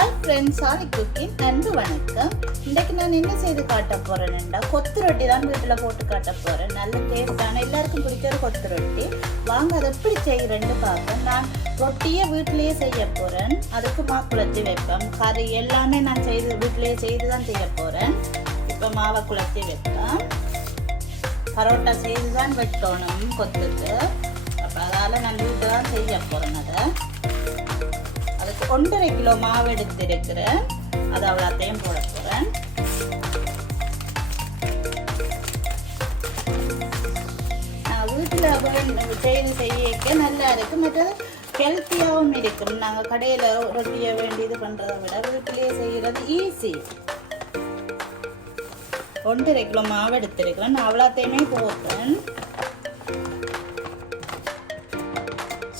Hi friends, sorry cooking அன்பு வணக்கம். இன்றைக்கு நான் என்ன செய்து காட்ட போகிறேன்டா, கொத்து ரொட்டி தான் வீட்டில் போட்டு காட்ட போகிறேன். நல்ல டேஸ்டான எல்லாருக்கும் பிடிக்கிற கொத்து ரொட்டி. வாங்க அதை எப்படி செய்கிறேன்னு பார்ப்பேன். நான் ரொட்டியை வீட்டிலேயே செய்ய போகிறேன். அதுக்கு மாக்குளத்தி வைப்பேன். கறி எல்லாமே நான் வீட்டிலேயே செய்து தான் செய்ய போகிறேன். இப்போ மாவை குளத்தி வைப்பேன். பரோட்டா செய்து தான் வைக்கணும் கொத்துக்கு. அப்போ அதால் நான் வீட்டில் தான் செய்ய போகிறேன். அதுக்கு 1.5 கிலோ மாவு எடுத்திருக்கிறேன். அது அவ்வளோத்தையும் போட போகிறேன். வீட்டில் செய்ய நல்லா இருக்குது. மற்றது ஹெல்த்தியாகவும் இருக்கும். நாங்கள் கடையில் ரொட்டியை வேண்டியது பண்ணுறதை விட வீட்டிலேயே செய்கிறது ஈஸி. 1.5 கிலோ மாவு எடுத்திருக்கிறேன். நான் அவ்வளோத்தையுமே போட்டேன்.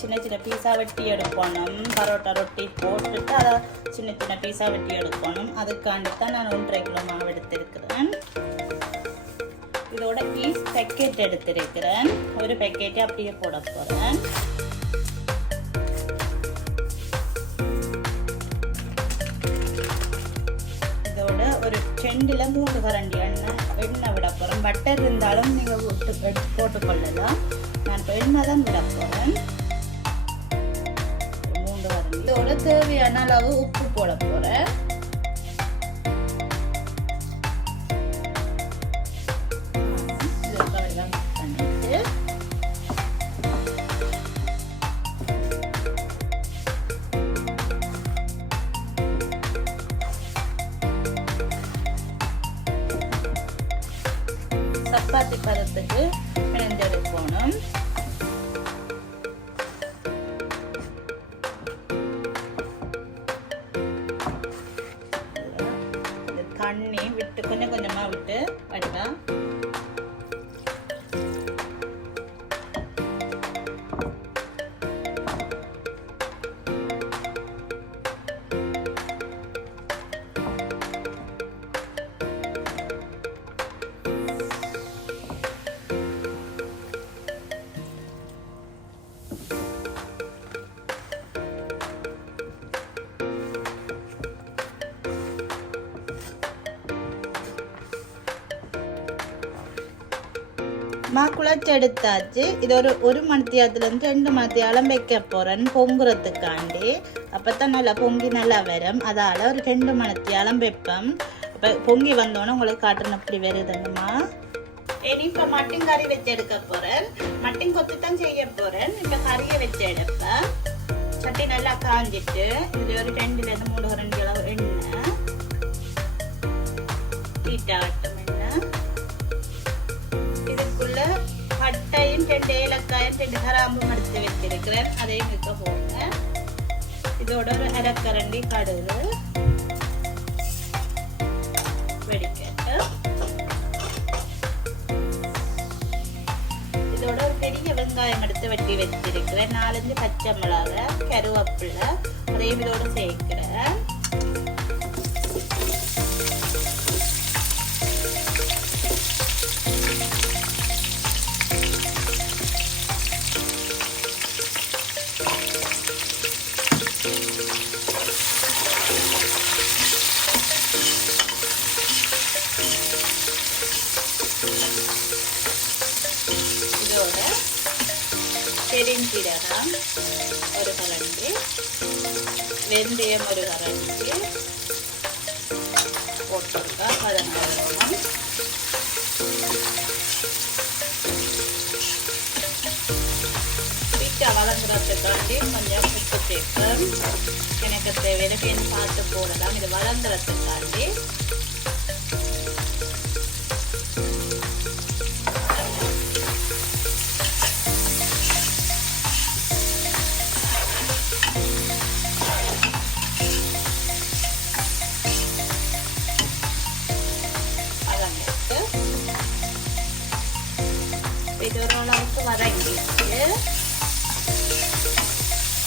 சின்ன சின்ன பீஸாக வெட்டி எடுக்கணும். பரோட்டா ரொட்டி போட்டுட்டு அதை சின்ன சின்ன பீஸாக வெட்டி எடுக்கணும். அதுக்காண்டி தான் நான் 1.5 கிலோ மாவு எடுத்திருக்கிறேன். இதோட ஈஸ் பேக்கெட் எடுத்திருக்கிறேன். ஒரு பேக்கெட்டை அப்படியே போட போகிறேன். இதோட ஒரு 2-3 கரண்டி எண்ணெய் விட போகிறேன். பட்டர் இருந்தாலும் நீங்கள் போட்டுக்கொள்ளலாம். நான் இப்போ எண்ணெய் தான் விட போகிறேன். இதோட தேவையான அளவு உப்பு போட போறேன். சப்பாத்தி பதத்துக்கு பிணைந்தெடுக்கணும். தண்ணி விட்டு கொஞ்சம் கொஞ்சமாக விட்டு அடிக்கலாம். குழச்சி எடுத்தாச்சு. இது ஒரு மணித்தியாலத்துலேருந்து 2 மணித்தியாலம் வைக்க போகிறேன் பொங்குறதுக்காண்டி. அப்போ தான் நல்லா பொங்கி நல்லா வரும். அதால் ஒரு 2 மணித்தியாலம் வைப்பேன். இப்போ பொங்கி வந்தோன்னே உங்களுக்கு காட்டுறேன் அப்படி வருதுங்கம்மா. இனி இப்போ மட்டன் கறி வச்சு எடுக்க போகிறேன். மட்டன் கொத்து தான் செய்ய போகிறேன். இப்போ கறியை வச்சு எடுப்பேன். சட்டி நல்லா காஞ்சிட்டு இதில் ஒரு 2-3 கரண்டி அளவு எண்ணெய் ஹீட்டாகட்டும். பட்டையும் 2 ஏலக்காயும் 2 கிராம்பும் எடுத்து வச்சிருக்கிறேன். அதையும் வைக்க போகிறேன். இதோட ஒரு அரைக்கரண்டி கடுகு வெடிக்கட்டு. இதோட ஒரு பெரிய வெங்காயம் எடுத்து வெட்டி வச்சிருக்கிறேன். 4-5 பச்சை மிளகாய், கருவேப்பிலை அதையும் இதோட சேர்க்கிறேன். பெருஞ்சீரகம் ஒரு கரண்டி, வெந்தயம் ஒரு கரண்டி போட்டுருக்கா. பதனகம் வீட்டை வளர்ந்துறதுக்காண்டி கொஞ்சம் உப்பு சேர்ப்பேன். எனக்கு தேவையான பார்த்து போடலாம். இது வளர்ந்துறதுக்காண்டி ஓரளவுக்கு வதங்கிட்டு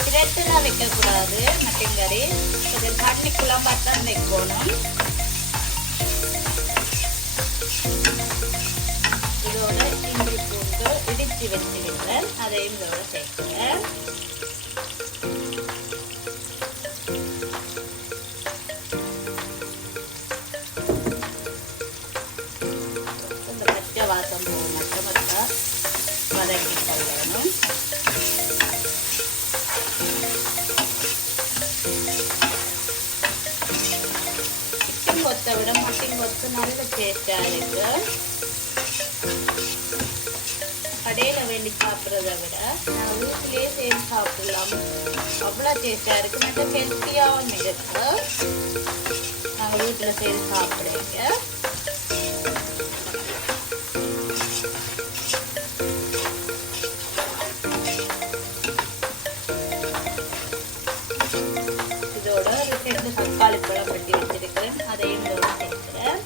இரட்டெல்லாம் வைக்கக்கூடாது. மட்டன் கறி இது தண்ணி குழம்பாத்தான் வைக்கணும். இதோட இஞ்சி பூண்டு இடித்து வச்சிருக்கிறேன். அதையும் இதோட சேர்க்கிறேன். நல்ல டேஸ்டாக இருக்கு. கடையில் வேண்டி சாப்பிட்றத விட நான் வீட்டிலேயே செய்து சாப்பிடலாம். அவ்வளோ டேஸ்டாக இருக்குது. நல்ல ஹெல்த்தியாகவும் இருக்கு. நாங்கள் வீட்டில் செய்து சாப்பிடுங்க. இதோட 2 தக்காளி பழம் வெட்டி வச்சிருக்கிறேன். அதையும் இதோட சேர்க்கிறேன்.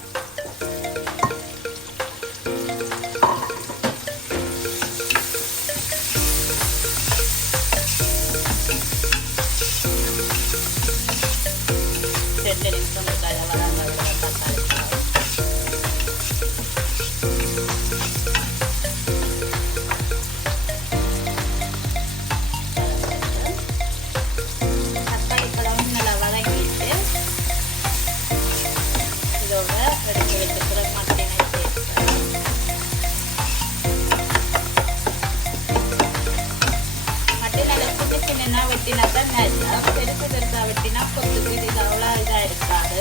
வெட்டினா தான் நல்லா. பெருசு பெருசாக வெட்டினா கொத்துக்கு இது அவ்வளோ இதாக இருக்காது.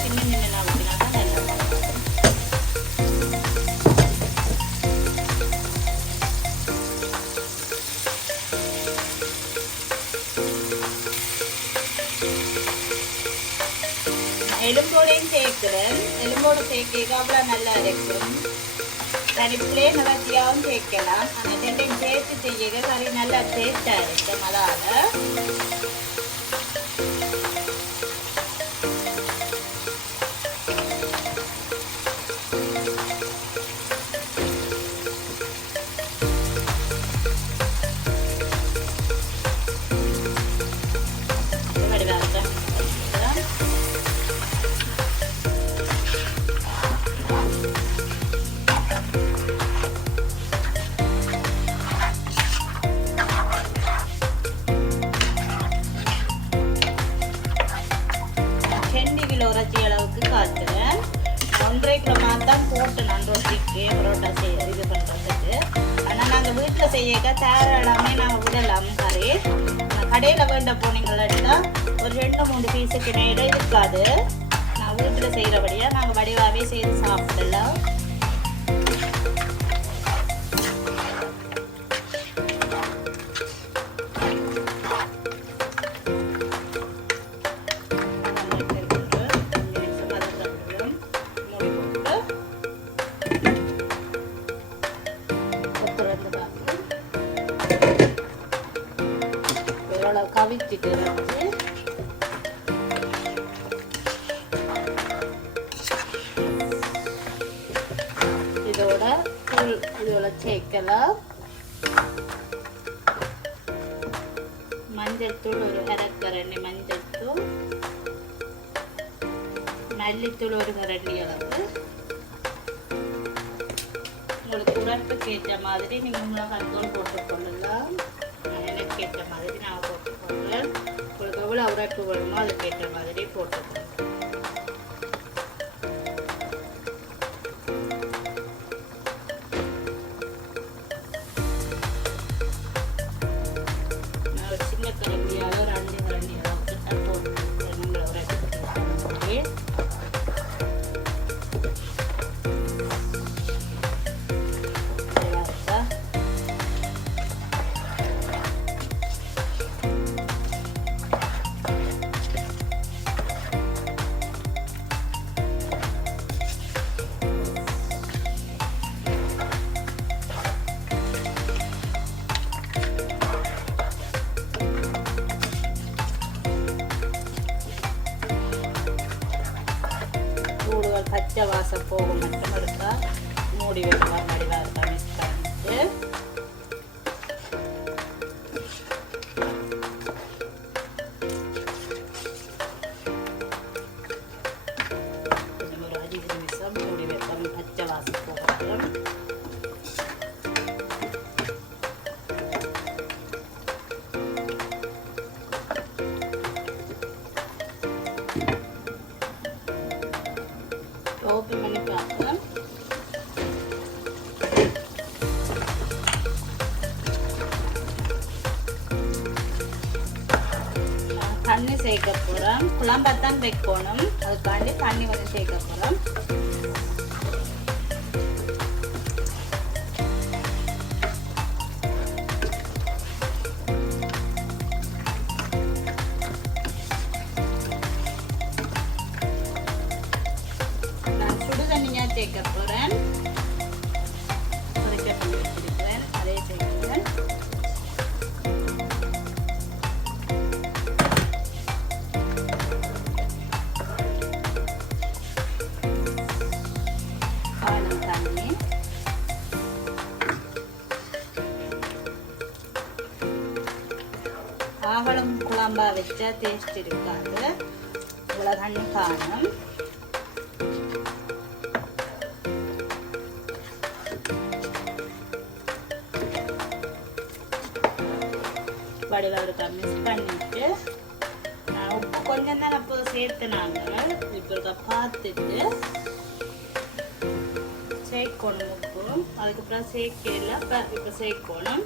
சின்ன சின்ன வெட்டினா தான் நல்லா. எலும்போடையும் சேர்க்கிறேன். எலும்போடு சேர்க்க அவ்வளோ நல்லா இருக்கும். தனிப்பிலே நலத்தியாகவும் சேர்க்கலாம். ஆனால் ரெண்டையும் சேர்த்து செய்ய கறி நல்லா டேஸ்டாக இருக்கும். அதால் ரொட்டி அளவுக்கு காய்ச்சுறேன். 1.5 கிலோ தான் போட்டு நான் ரொட்டிக்கு பரோட்டா இது பண்ணுறதுக்கு. ஆனால் நாங்கள் வீட்டில் செய்ய தாராளமே நாங்கள் விடலாம் கறி. கடையில் வேண்ட போனீங்கன்னா ஒரு 2-3 பீஸுக்கு மேலே இருக்காது. நான் வீட்டில் செய்கிறபடியாக நாங்கள் வடிவாகவே செய்து சாப்பிடலாம். கவிச்சிட்டு வச்சு இதோட சேர்க்கலாம். மஞ்சள்தூள் ஒரு அரைக்கரண்டி மஞ்சள்தூள், மல்லித்தூள் ஒரு கரண்டி அளவு. உங்களுக்கு உரப்புக்கு ஏற்ற மாதிரி நீங்கள் மிளகாய்த்தூள் போட்டுக்கொள்ளலாம். எனக்கு ஏற்ற மாதிரி நான் போட்டுக்கொள்கிறேன். உங்களுக்கு எவ்வளோ உரப்பு வேணுமோ அதுக்கு ஏற்ற மாதிரி போட்டுக்கொள்கிறேன். பச்சை வாசம் போக மட்டும் இருக்கா மூடி வைக்கலாம். மடிவாக இருக்கா மிக்ஸ் பண்ணிட்டு ஒரு 5 நிமிஷம் மூடி வைக்கலாம். பச்சை வாசம் போகட்டும். ஓப்பன் பண்ணி பார்க்கலாம். தண்ணி சேர்க்க போகிறோம். குழம்பத்தான் வைக்கணும், அதுக்காண்டி தண்ணி வந்து சேர்க்க போகிறோம். நான் சுடு தண்ணியாக சேர்க்க போகிறேன். கொதிக்க பண்ணி வச்சிருக்கிறேன், அதே சேர்க்கிறேன். ஆவலம் குழம்பா வச்சா டேஸ்ட் இருக்காது, இவ்வளோ தண்ணி காணும். வடிவாக இருக்கா மிக்ஸ் பண்ணிட்டு நான் உப்பு கொஞ்சம் தான் அப்போ சேர்த்துனாங்க. இப்போ இருக்கா பார்த்துட்டு சேர்க்கணும் உப்பு. அதுக்கப்புறம் சேர்க்கல, இப்போ சேர்க்கணும்.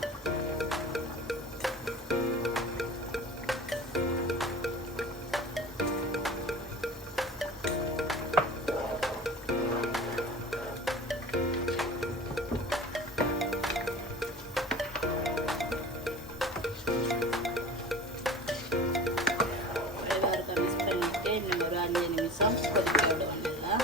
இன்னும் ஒரு 5 நிமிஷம் கொதிக்க விடுவோம். நல்லா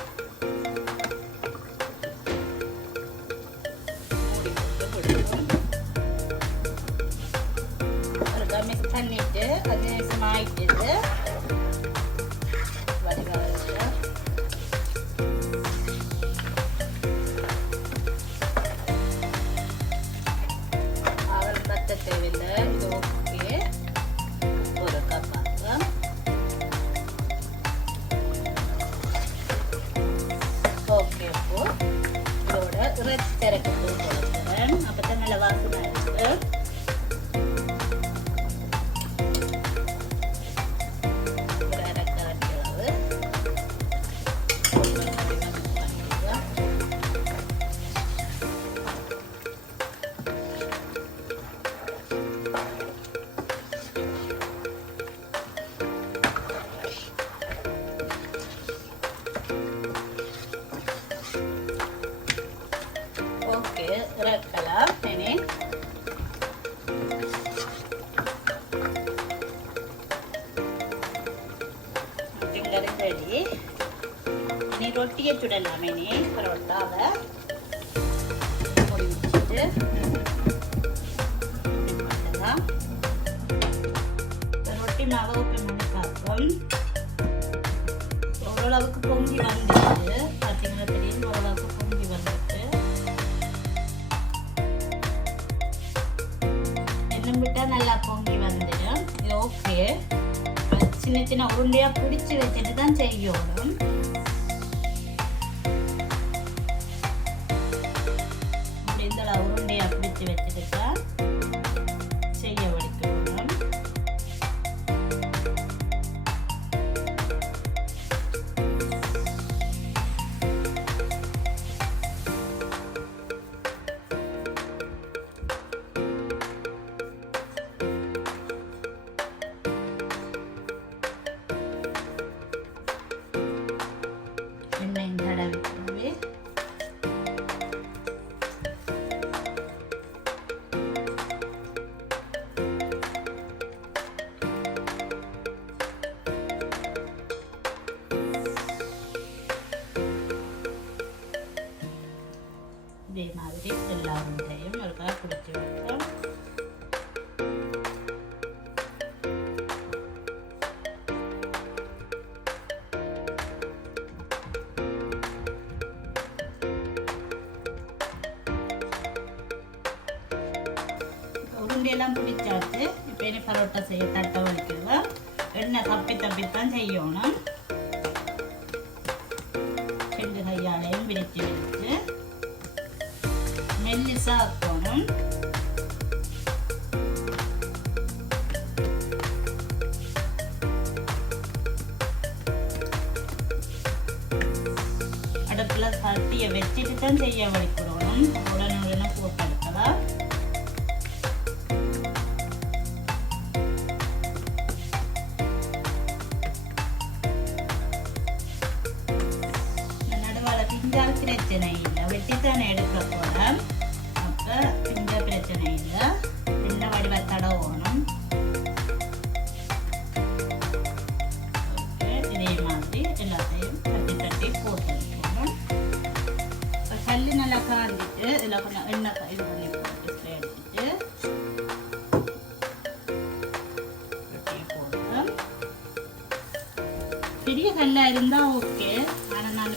ஒரு மிக்ஸ் பண்ணிட்டு 5 நிமிஷம் ஆயிட்டுது. அவள் பத்த தேவையில்லை, இது ஓகே. ஒரு கப் பாத்திரம் ஓகே. இப்போ இதோட இறைச்சி திறக்க போடுறேன், அப்பதான் நல்ல வாசனை இருக்கு. ஒரு அரை கரண்டி அளவு இறக்கலாம். இனி ரெடி. இனி ரொட்டியை சுடலாம். இனி பரோட்டாவை முடிச்சுட்டு ரொட்டி மாவை ஓப்பன் பண்ணி பார்ப்போம். ஓரளவுக்கு பொங்கி வந்துடுது, பார்த்தீங்கன்னா தெரியும். ஓரளவுக்கு பொங்கி வந்துட்டு எண்ணெய் விட்டா நல்லா பொங்கி வந்துடும். இது ஓகே. சின்ன சின்ன உருண்டையா பிடிச்சி வச்சுட்டு தான் செய்யணும். இந்த உருண்டையா பிடிச்சி வச்சுட்டு தான் செய்ய வடிக்கணும். இதே மாதிரி எல்லா உருண்டையும் ஒருக்கா பிடிச்சி வைப்போம். உருண்டையெல்லாம் பிடிச்சாச்சு. இப்போ இனி பரோட்டா செய்ய தட்டை வலிக்கலாம். எண்ணெய் தப்பி தப்பித்தான் செய்யணும். 2 கையாலையும் விரிச்சு விரிச்சு மெல்லிசா ஆக்கணும். அடுப்புல சட்டியை வச்சுட்டு தான் செய்ய வலிக்கணும். உடனே உடனே போட்டு எடுக்கலாம். பிரச்சனை இல்லை, வெட்டித்தானே எடுக்க போகிறேன். அப்போ இந்த பிரச்சனை இல்லை, இந்த வடிவ தடவணும். ஓகே, இதே மாதிரி எல்லாத்தையும் தட்டி தட்டி போட்டு வைக்கணும். இப்போ கல் நல்லா காஞ்சிட்டு இதில் கொஞ்சம் எண்ணெய் இது பண்ணி போட்டு எடுத்துட்டு பெரிய கல்லாக இருந்தால் ஓகே. ஆனால் நான்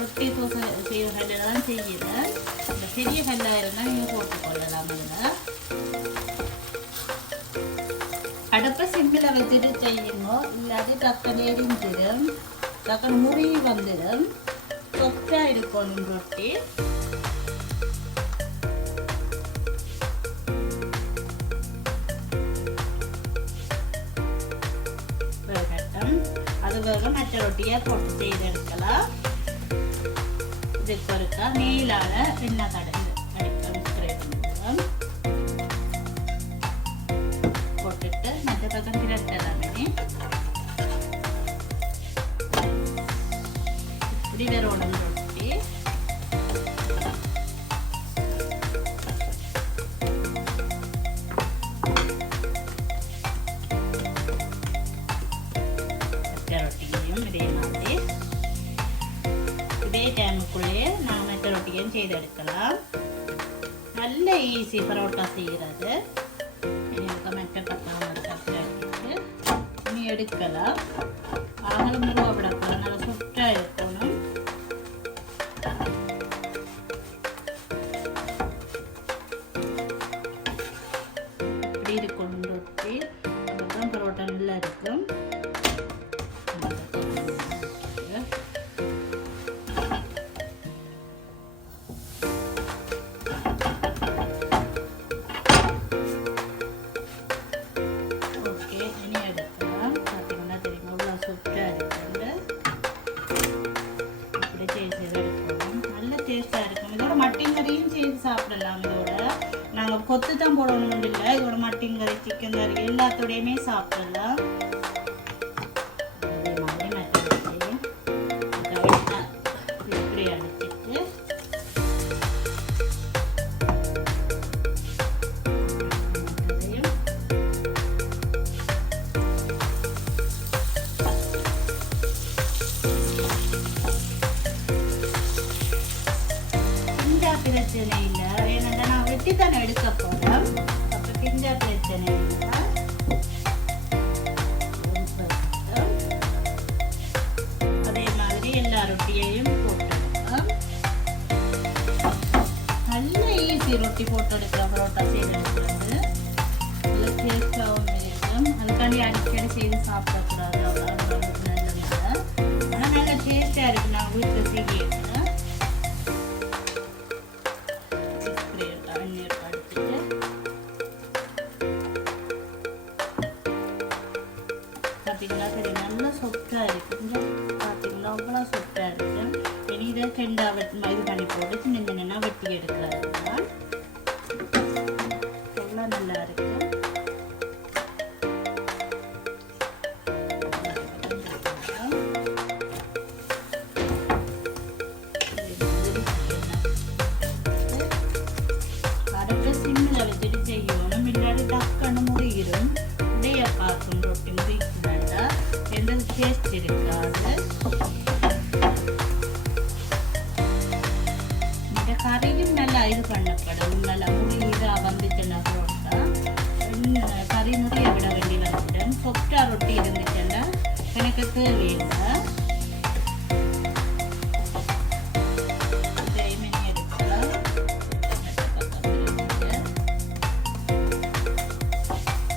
ரொட்டி தோசை செய்கிற கல்லில் தான் செய்கிறேன். இந்த பெரிய கல்லாக இருந்தால் நீங்கள் போட்டுக்கொள்ளலாம். அதில் அடுப்பை சிம்பிளை வச்சுட்டு செய்யுங்க, இல்லாட்டி டக்குனு எரிஞ்சிடும், டக்குனு முறி வந்துடும். சொத்தாக இருக்கணும் ரொட்டி. அதுக்காக மற்ற ரொட்டியை போட்டு செய்து எடுக்கலாம். இதுக்கு ஒருக்கா மேலால எண்ணெய் தடவை போட்டுட்டு மற்ற பக்கம் திரட்டலாமே. இப்படி வரணும் ரொட்டி. ரொட்டியையும் இதே மாதிரி இதே டைமுக்குள்ளேயே நான் மற்ற ரொட்டியும் செய்து எடுக்கலாம். நல்ல ஈஸி பரோட்டா செய்கிறது. மற்ற பக்கம் இனி எடுக்கலாம். ஆகலும் முருகப்படக்கூடாது, நல்லா சுட்டாக இருக்கணும். இப்படி இருக்கணும் ரொட்டி. அப்பதான் பரோட்டா நல்லா இருக்கும். மட்டன் கறியும் செய்து சாப்பிடலாம். இதோட நாங்கள் கொத்து தான் போடணும் இல்லை, இதோட மட்டன் கறி, சிக்கன் கறி எல்லாத்தோடையுமே சாப்பிடலாம். அதே மாதிரி மட்டன் இப்படி அடிச்சிட்டு பிரச்சனை இல்லை. ஏன்னா நான் வெட்டி தானே எடுக்க போகிறேன். அப்போ பிஞ்சா பிரச்சனை இல்லை. அதே மாதிரி எல்லா ரொட்டியையும் போட்டுருக்கோம். நல்ல ஈஸி ரொட்டி போட்டு எடுக்கிற பரோட்டா செய்து எடுக்கிறது. நல்ல டேஸ்டாகவும் இருக்கும். அதுக்காண்டி அடிக்கடி செய்து சாப்பிடக்கூடாது, அவ்வளோ நல்லதில்லை. ஆனால் நல்ல டேஸ்டாக இருக்குது. நான் வீட்டில் செய்கிறேன். பார்த்தீங்களா, சரி நல்லா சொத்தாக இருக்குது. பார்த்தீங்களா, அவ்வளோ சொத்தாக இருக்குது. இனி இதை கெண்டாக இது பண்ணி போட்டு சின்ன சின்னன்னா வெட்டி எடுக்கிறது தான் எவ்வளோ நல்லா இருக்குது. அடுத்த சிம்மில் வச்சுட்டு செய்யணும், இல்லாட்டி டக்குன்னு முறியிடும். உடைய பார்க்கும் ரொட்டி முறிக்குதாண்டா எந்த டேஸ்ட் இருக்காது. இந்த கறியும் நல்லா இது பண்ணப்படும். நல்லா முறியதாக வந்துச்சுன்னா பரோட்டா கறி முறிய விட வேண்டி வந்துடும். சொப்டா ரொட்டி இருந்துச்சுன்னா எனக்கு தேவையில்லை.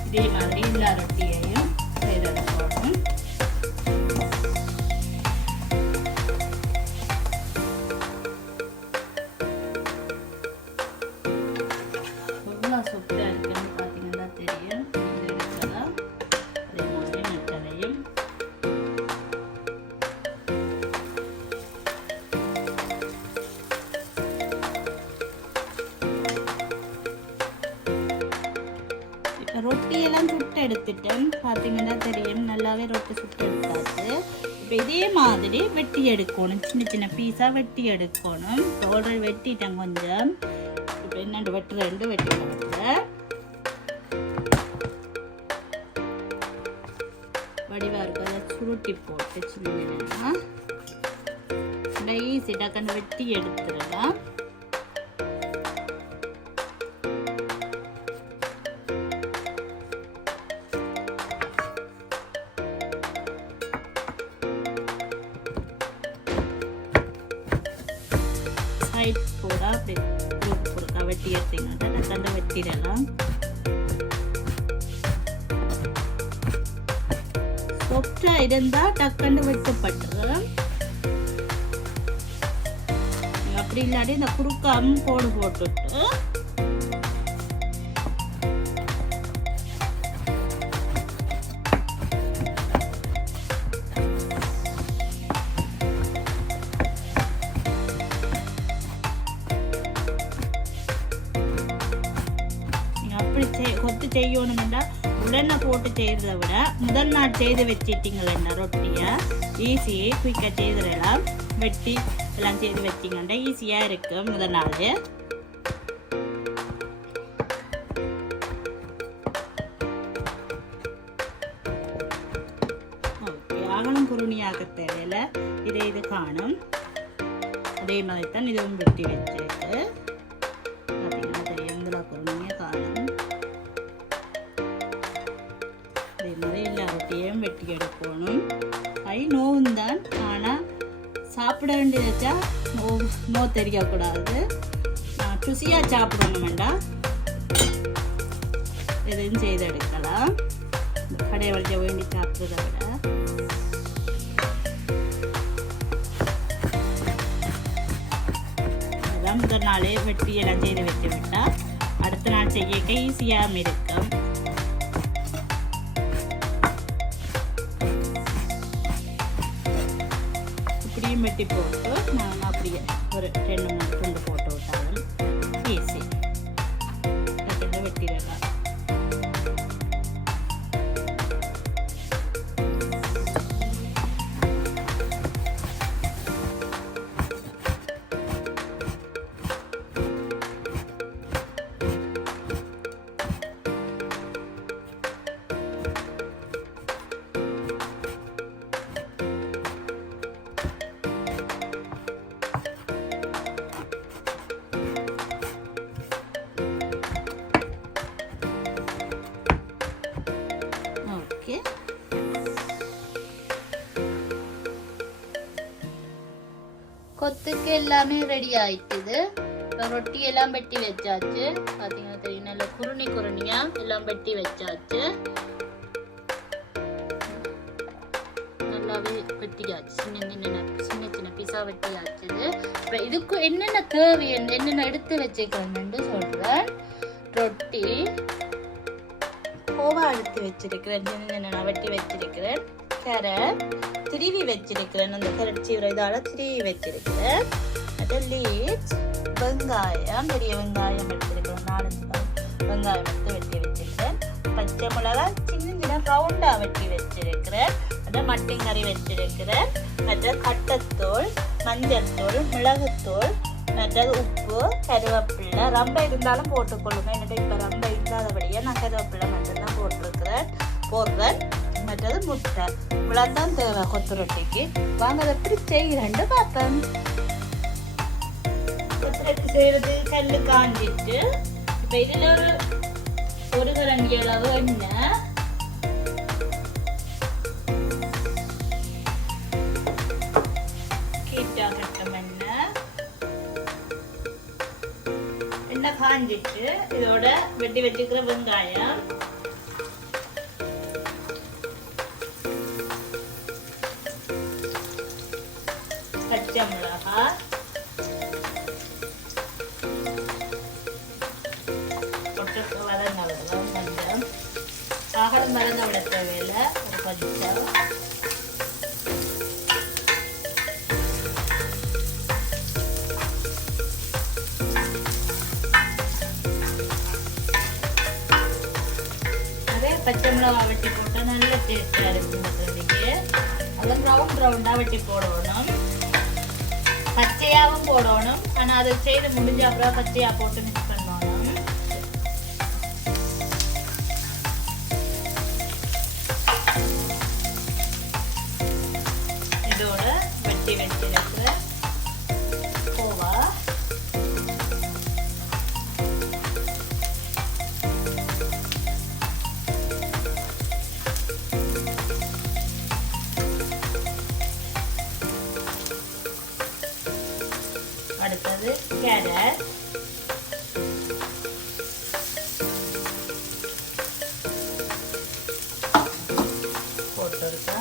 இதே மாதிரி எல்லா ரொட்டியையும் செய்தெடுக்கணும். எவ்வளோ சூப்பராக இருக்குன்னு பார்த்தீங்கன்னா தெரியும். இது எடுக்கலாம். அதே மாதிரி மற்றதையும் ரொட்டியெல்லாம் சுட்டு எடுத்துட்டேன். பார்த்தீங்கன்னா தெரியும், நல்லாவே ரொட்டி சுட்டு எடுத்தாச்சு. இப்போ இதே மாதிரி வெட்டி எடுக்கணும், சின்ன சின்ன பீஸாக வெட்டி எடுக்கணும். இப்போ ஆல்ரெடி வெட்டிட்டேன் கொஞ்சம். இப்போ என்னென்று வெட்டுறேன் வெட்டி கொடுக்குறேன். வடிவாக இருக்கும், அதை சுருட்டி போட்டு சின்ன ஈஸி டக்குன்னு வெட்டி எடுத்துடலாம். சைட் போட அப்படி குறுக்கா வெட்டி எடுத்தீங்கன்னா டக்குன்னு வெட்டிடலாம். சொப்டா இருந்தால் டக்குன்னு வெட்டப்பட்டுரும். அப்படி இல்லாட்டி இந்த குறுக்காம போட்டுட்டு கொத்து செய்யணும்னா உடனே போட்டு செய்யறத விட முதல் நாள் செய்து வச்சிட்டீங்களா ரொட்டியை ஈஸியே குயிக்காக செய்துடலாம். வெட்டி எல்லாம் செய்து வச்சிங்கன்னா ஈஸியாக இருக்கு முதல் நாள். ஓகே, அகலம் குருணியாக தேவையில்லை, இது காணும். அதே மாதிரி தான் இதுவும் வெட்டி வச்சிருக்கு. பார்த்தீங்கன்னா தெரியும், இதில் குருணியாக காணும். அதே மாதிரி எல்லா ரொட்டியும் வெட்டி எடுக்கணும். நோவும் தான், ஆனால் சாப்பிட வேண்டியதா நோ தெரியக்கூடாது. ருசியாக சாப்பிடணும் வேண்டாம். எதையும் செய்து எடுக்கலாம். கடையை வழியாக வேண்டி சாப்பிட்றத விட. அதான் முதல் நாளே வெட்டி எல்லாம் செய்து வைக்க விட்டால் அடுத்த நாள் செய்ய ஈஸியாக இருக்கும். வெட்டி போட்டு நான் அப்படியே ஒரு 2-3 துண்டு போட்டு விட்டாலும் ஈஸி வெட்டிடலாம். கொத்துக்கு எல்லாமே ரெடி ஆயிட்டுது. இப்போ ரொட்டி எல்லாம் வெட்டி வச்சாச்சு. பார்த்தீங்கன்னா தெரியும், நல்ல குருணியா எல்லாம் வெட்டி வச்சாச்சு. நல்லாவே வெட்டியாச்சு, சின்ன சின்ன பீஸா வெட்டியாச்சுது. இப்போ இதுக்கு என்னென்ன தேவை, என்னென்ன எடுத்து வச்சுக்கிறேன்னு சொல்றேன். ரொட்டி கோவா எடுத்து வச்சிருக்கிறேன், சின்ன வெட்டி வச்சிருக்கிறேன். கேரட் திருவி வச்சிருக்கிறேன், அந்த கேரட் சீவிர இதால திருவி வச்சிருக்கிறேன். அது லீவ்ஸ், வெங்காயம், பெரிய வெங்காயம் எடுத்திருக்கிறேன், 4 வெங்காயம் எடுத்து வெட்டி வச்சிருக்கிறேன். பச்சை மிளகாய் சின்ன ரவுண்டா வெட்டி வச்சிருக்கிறேன். அது மட்டன் கறி வச்சிருக்கிறேன். மற்ற கட்டத்தூள், மஞ்சள் தூள், மிளகுத்தூள், மற்றது உப்பு, கருவேப்பிலை. ரொம்ப இருந்தாலும் போட்டுக்கொள்ளுங்க, என்னட்டு இப்போ ரொம்ப இல்லாதபடியே நான் கருவேப்பிலை மட்டும்தான் போடுறேன். மற்றது முட்டை. இவ்வளோதான் தேவை கொத்து ரொட்டிக்கு. வாங்க அதை எப்படி செய்கிறேன்னு பார்ப்பேன். கொத்து ரொட்டி செய்கிறது கல் காஞ்சிட்டு இப்போ இதில் ஒரு கரண்டி அளவு எண்ணெய், கீட்டா கட்டம் எண்ணெய் காஞ்சிட்டு இதோட வெட்டி வச்சுக்கிற வெங்காயம், பச்சை மிளகாய், வதங்க கொஞ்சம் அகலம் வதங்க விட தேவையில்லை, ஒரு கொஞ்சம் அதே பச்சை மிளகாய் வெட்டி போட்டால் நல்ல டேஸ்டாக இருக்கும் இந்த கறிக்கு. அதெல்லாம் ரவுண்டாக வெட்டி போடணும், பச்சையாகவும் போடணும். ஆனால் அதை செய்து முடிஞ்ச அப்புறம் பச்சையாக போட்டு மிக்ஸ் பண்ணணும். இதோட வெட்டி வச்சிருக்கிற கோவா அடுத்தது கேரட் போட்டுருக்கா.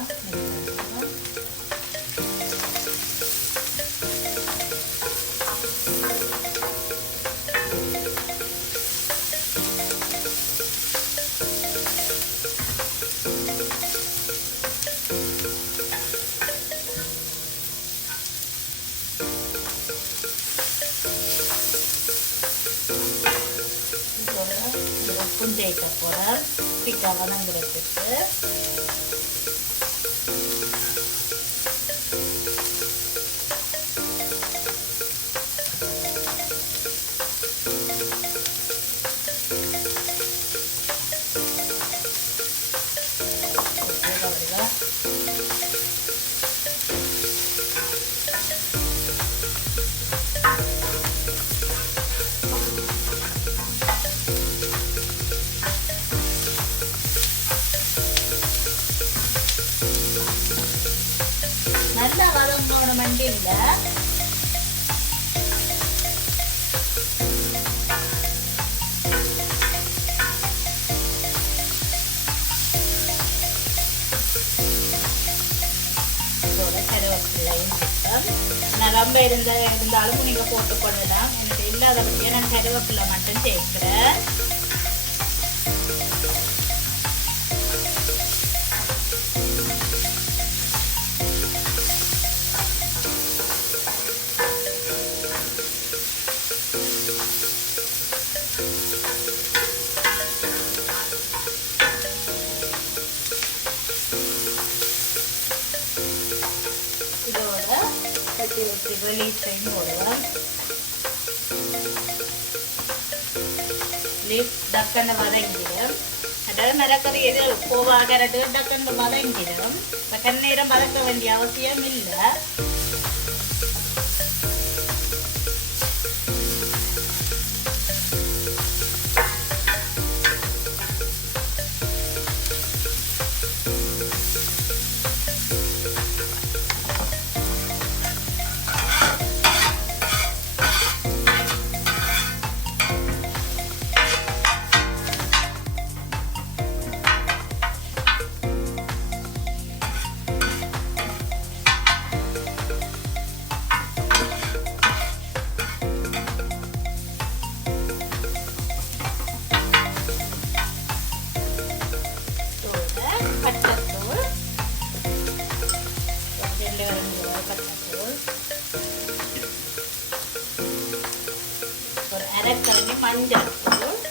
உப்பும் தேய்க்க போகிறேன் பிக்கா வதங்குறதுக்கு. நல்லா வதங்கணும் மண்டியில். இதோட கருவேப்பிலையும் நான் ரொம்ப இருந்தாலும் நீங்கள் போட்டுக்கொள்ளலாம். எனக்கு இல்லாதபடியே நான் கருவேப்பிலை மட்டும் சேர்க்கிறேன். லீஃபையும் போடுவோம். லீஃப் டக்குன்னு வதங்கிடும். அதாவது மரக்கறி எது கோவாகிறது டக்குன்னு வதங்கிடும். கண்ணீரம் வதக்க வேண்டிய அவசியம் இல்லை. ஒரு அரைக்கரண்டி மஞ்சள் தூள்,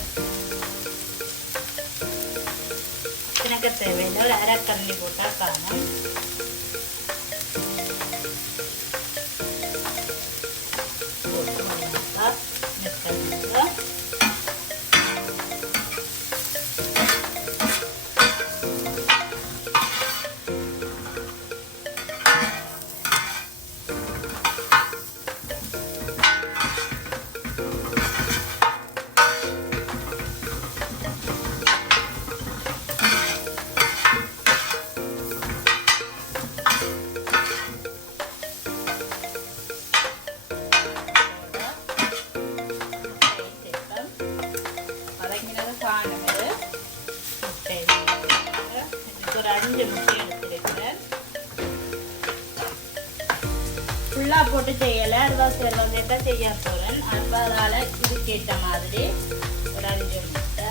எனக்கு தேவையில்லை ஒரு அரைக்கரண்டி போட்டால் காணும். போட்டு நல்லா மிக்ஸ் பண்ணிக்கலாம். ஒரு 5 முட்டை எடுத்துருக்கிறேன். ஃபுல்லாக போட்டு செய்யலை, அருவா செய்ய போகிறேன். அருவாதால் இதுக்கேற்ற மாதிரி ஒரு 5 முட்டை.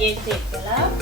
அப்படியே சேர்க்கலாம்.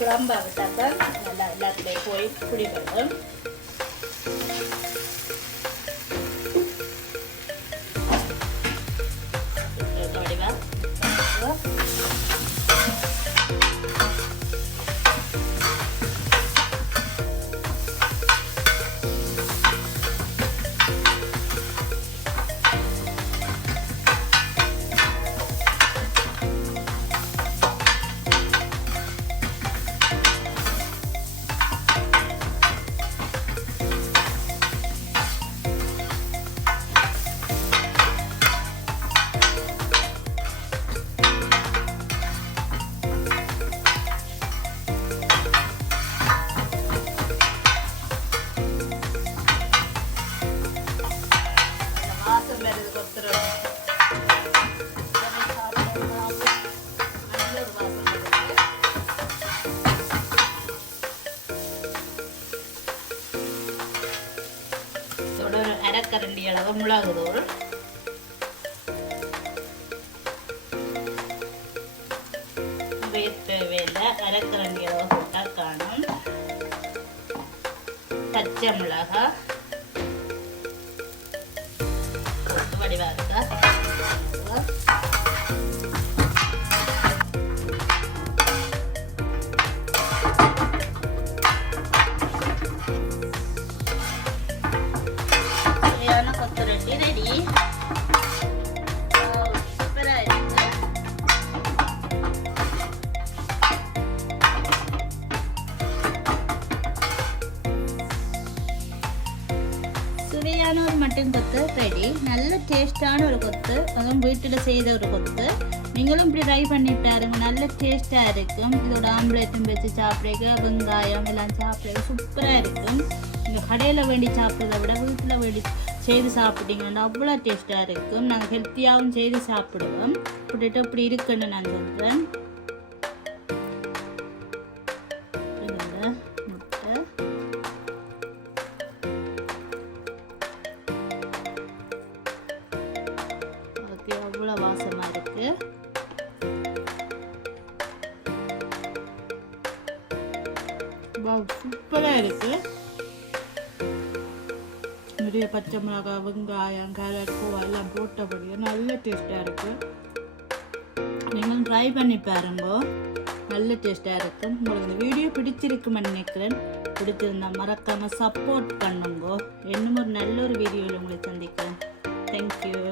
குழம்பா விட்டாக்க நல்லா எல்லாத்துலேயும் போய் பிடிப்படும். அரைக்கரண்டி அளவு மிளகு தூள், தேவையில்லை அரைக்கரண்டி அளவு போட்டால் காணும். பச்சை மிளகாய் வடிவா இருக்கா கொத்தரட்டி ரெடி. சுவையான ஒரு மட்டன் கொத்து ரெடி. நல்ல டேஸ்டான ஒரு கொத்து, அதுவும் வீட்டில் செய்த ஒரு கொத்து. நீங்களும் இப்படி ட்ரை பண்ணி பாருங்க, நல்ல டேஸ்டாக இருக்கும். இதோட ஆம்பளத்தும் வச்சு சாப்பிட்றதுக்கு வெங்காயம் எல்லாம் சாப்பிட்றது சூப்பராக இருக்கும். நீங்கள் கடையில் வேண்டி சாப்பிட்றத விட வீட்டில் வேண்டி செய்து சாப்பிட்டீங்கன்னா அவ்வளோ டேஸ்ட்டாக இருக்கும். நாங்கள் ஹெல்த்தியாகவும் செய்து சாப்பிடுவோம். போட்டுட்டு இப்படி இருக்குன்னு நான் சொல்கிறேன். முட்டை ஓகே, அவ்வளோ வாசமாக இருக்கு. சூப்பராக இருக்கு. நிறைய பச்சை மிளகாய், வெங்காயம், கேரட், கோவா எல்லாம் போட்டபடியே நல்ல டேஸ்ட்டாக இருக்கு. நீங்களும் ட்ரை பண்ணி பாருங்க, நல்ல டேஸ்ட்டாக இருக்கும். உங்களுக்கு இந்த வீடியோ பிடிச்சிருக்குமென்னு நினைக்கிறேன். பிடிச்சிருந்தா மறக்காமல் சப்போர்ட் பண்ணுங்க. இன்னும் ஒரு நல்ல ஒரு வீடியோவில் உங்களை சந்திக்கிறேன். தேங்க்யூ.